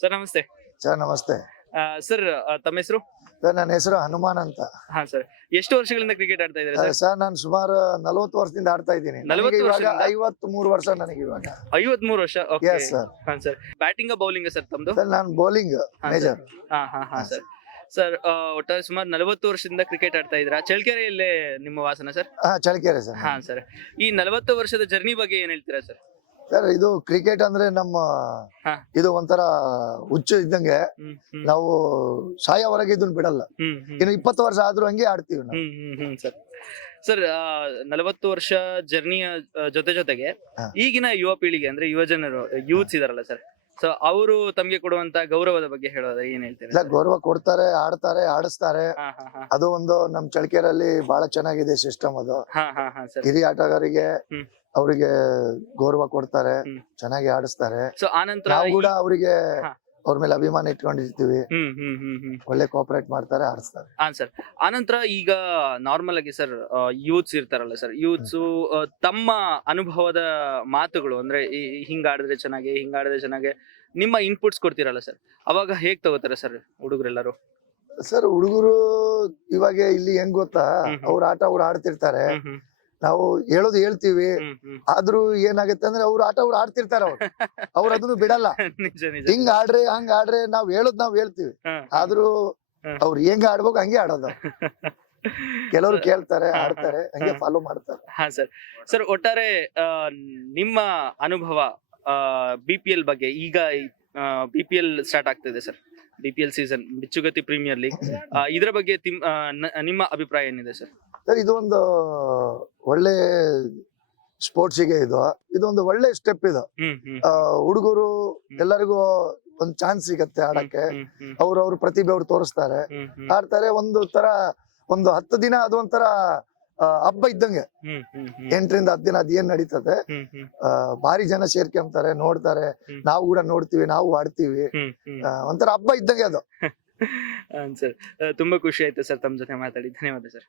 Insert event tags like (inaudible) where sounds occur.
Sir ನಮಸ್ತೆ. Sir ನಮಸ್ತೆ. Sir ತಮ್ಮ ಹೆಸರು? ಸರ್ ನನ್ನ ಹೆಸರು ಹನುಮಾನ್ ಅಂತ. ಹಾ ಸರ್. ಎಷ್ಟು ವರ್ಷಗಳಿಂದ ಕ್ರಿಕೆಟ್ ಆಡ್ತಾ ಇದ್ದಾರೆ ಸರ್? ಸರ್ ನಾನು ಸುಮಾರು ನಲವತ್ತು ವರ್ಷದಿಂದ ಆಡ್ತಾ ಇದ್ದೀನಿ. ನನಗೆ 40 ಇವಾಗ ವರ್ಷದಿಂದ? ಐವತ್ ಮೂರು ವರ್ಷ ನನಗೆ ಇವಾಗ. ಐವತ್ ಮೂರು ವರ್ಷ ಓಕೆ ಸರ್ ಹಾ ಸರ್. ಬ್ಯಾಟಿಂಗ್ ಬೌಲಿಂಗ್ ಸರ್ ತಮ್ದು? ಸರ್ ನಾನು ಬೌಲಿಂಗ್ ಹಾ, ಮೇಜರ್ ಹಾ ಹಾ ಹಾ ಹಾ, ಸರ್. ಸರ್ ಒಟ್ಟಾರೆ ಸುಮಾರು ನಲವತ್ತು ವರ್ಷದಿಂದ ಕ್ರಿಕೆಟ್ ಆಡ್ತಾ ಇದ್ದೀರಾ? ಚಳ್ಳಕೆರೆಯಲ್ಲೇ ನಿಮ್ಮ ವಾಸನ ಸರ್? ಹಾ ಚಳಕೆರೆ ಸರ್. ಹಾ ಸರ್. ಈ ನಲವತ್ತು ವರ್ಷದ ಜರ್ನಿ ಬಗ್ಗೆ ಏನ್ ಹೇಳ್ತೀರಾ ಸರ್? ಸರ್ ಇದು ಕ್ರಿಕೆಟ್ ಅಂದ್ರೆ ನಮ್ಮ ಇದು ಒಂಥರ ಹುಚ್ಚು ಇದ್ದಂಗೆ ನಾವು ಸಾಯ ಹೊರಗೆ ಸಾಯೋವರೆಗೆ ಇದನ್ನ ಬಿಡಲ್ಲ. ಇನ್ನು ಇಪ್ಪತ್ತು ವರ್ಷ ಆದ್ರೂ ಹಂಗೆ ಆಡ್ತೀವಿ ನಾವು. ಸರ್. ಸರ್ ನಲವತ್ತು ವರ್ಷ ಜರ್ನಿಯ ಜೊತೆ ಜೊತೆಗೆ ಈಗಿನ ಯುವ ಪೀಳಿಗೆ ಅಂದ್ರೆ ಯುವ ಜನರು ಯೂತ್ಸ್ ಇದಾರಲ್ಲ ಸರ್ ಸೊ ಅವರು ತಮಗೆ ಕೊಡುವಂತ ಗೌರವದ ಬಗ್ಗೆ ಹೇಳೋದ? ಏನ್ ಹೇಳ್ತೀರಾ ಇಲ್ಲ ಗೌರವ ಕೊಡ್ತಾರೆ ಆಡ್ತಾರೆ ಆಡಿಸ್ತಾರೆ ಹಾ ಹಾ ಹಾ. ಅದು ಒಂದು ನಮ್ ಚಳಕೆರೆಯಲ್ಲಿ ಬಹಳ ಚೆನ್ನಾಗಿದೆ ಸಿಸ್ಟಮ್ ಅದು. ಹಾ ಹಾ ಹಾ ಸರ್. ಹಿರಿಯ ಆಟಗಾರರಿಗೆ ಹ್ಮ್. ಅವರಿಗೆ ಗೌರವ ಕೊಡ್ತಾರೆ ಹ್ಮ್. ಚೆನ್ನಾಗಿ ಆಡಿಸ್ತಾರೆ ಸೊ ಆನಂತರ ನಾವು ಕೂಡ ಅವರಿಗೆ ಹಾ. ಅವ್ರ ಮೇಲೆ ಅಭಿಮಾನ ಇಟ್ಕೊಂಡಿರ್ತೀವಿ. ಹ್ಮ್ ಹ್ಮ್ ಹ್ಮ್ ಹ್ಮ್. ಒಳ್ಳೆ ಕೋಆಪರೇಟ್ ಮಾಡ್ತಾರೆ ಆಡಿಸ್ತಾರೆ. ಹಾ ಸರ್. ಆನಂತರ ಈಗ ನಾರ್ಮಲ್ ಆಗಿ ಸರ್ ಯೂತ್ಸ್ ಇರ್ತಾರಲ್ಲ ಸರ್. ಯೂತ್ಸ್ ತಮ್ಮ ಅನುಭವದ ಮಾತುಗಳು ಅಂದ್ರೆ ಈ- ಹಿಂಗ್ ಆಡಿದ್ರೆ ಚೆನ್ನಾಗಿ ಹಿಂಗ್ ಆಡಿದ್ರೆ ಚೆನ್ನಾಗಿ ನಿಮ್ಮ ಇನ್ಪುಟ್ಸ್ ಕೊಡ್ತೀರಲ್ಲ ಸರ್? ಅವಾಗ ಹೇಗ್ ತಗೋತಾರೆ ಸರ್ ಹುಡುಗರೆಲ್ಲರೂ? ಸರ್ ಹುಡುಗರು ಇವಾಗ ಇಲ್ಲಿ ಹೆಂಗ್ ಗೊತ್ತಾ? ಹ್ಮ್ ಹ್ಮ್. ಅವ್ರ ಆಟ ಅವ್ರು ಆಡ್ತಿರ್ತಾರೆ. ಹ್ಮ್ ಹ್ಮ್. ನಾವು ಹೇಳೋದು ಹೇಳ್ತೀವಿ. ಆದ್ರೂ ಏನಾಗುತ್ತೆ ಅಂದ್ರೆ ಅವ್ರು ಆಟ ಅವ್ರು ಆಡ್ತಿರ್ತಾರ ಅವ್ರು. (laughs) ಅವ್ರು ಅದನ್ನು ಬಿಡಲ್ಲ. ಹಿಂಗ್ ಆಡ್ರಿ ಹಂಗ್ ಆಡ್ರಿ ನಾವ್ ಹೇಳೋದ್ ನಾವ್ ಹೇಳ್ತೀವಿ. ಆದ್ರೂ. ಅವ್ರು ಹೆಂಗ್ ಆಡ್ಬೇಕು ಹಂಗೆ ಆಡೋದು (laughs) ಕೆಲವರು ಕೇಳ್ತಾರೆ ಆಡ್ತಾರೆ ಹಂಗೆ ಫಾಲೋ ಮಾಡ್ತಾರೆ. ಹಾ ಸರ್. ಸರ್ ಒಟ್ಟಾರೆ ನಿಮ್ಮ ಅನುಭವ ಬಿ ಪಿ ಎಲ್ ಬಗ್ಗೆ ಈಗ ಬಿ ಪಿ ಎಲ್ ಸ್ಟಾರ್ಟ್ ಆಗ್ತಿದೆ sir. B P L season ಬಿಚ್ಚುಗತಿ premier league ಇದರ ಬಗ್ಗೆ ನಿಮ್ಮ ಅಭಿಪ್ರಾಯ ಏನಿದೆ ಸರ್? ಸರ್ ಇದು ಒಂದು ಒಳ್ಳೆ ಸ್ಪೋರ್ಟ್ಸ್ಗೆ ಇದು. ಇದೊಂದು ಒಳ್ಳೆ ಸ್ಟೆಪ್ ಇದು. ಹುಡುಗರು ಎಲ್ಲರಿಗೂ ಒಂದ್ ಚಾನ್ಸ್ ಸಿಗತ್ತೆ ಆಡಕ್ಕೆ. ಅವ್ರು ಅವ್ರ ಪ್ರತಿಭೆ ಅವ್ರು ತೋರಿಸ್ತಾರೆ. ಆಡ್ತಾರೆ ಒಂದು ತರ ಒಂದು ಹತ್ತು ದಿನ ಅದು ಒಂಥರ ಹಬ್ಬ ಇದ್ದಂಗೆ. ಎಂಟರಿಂದ ಹತ್ತು ದಿನ ಅದ್ ಏನ್ ನಡೀತದೆ ಭಾರಿ ಜನ ಸೇರ್ಕೊಂತಾರೆ ನೋಡ್ತಾರೆ. ನಾವು ಕೂಡ ನೋಡ್ತೀವಿ ನಾವು ಆಡ್ತೀವಿ. ಒಂಥರ ಹಬ್ಬ ಇದ್ದಂಗೆ ಅದು. (laughs) ಸರ್. ತುಂಬಾ ಖುಷಿ ಆಯ್ತು ಸರ್ ತಮ್ಮ ಜೊತೆ ಮಾತಾಡಿ. ಧನ್ಯವಾದ ಸರ್.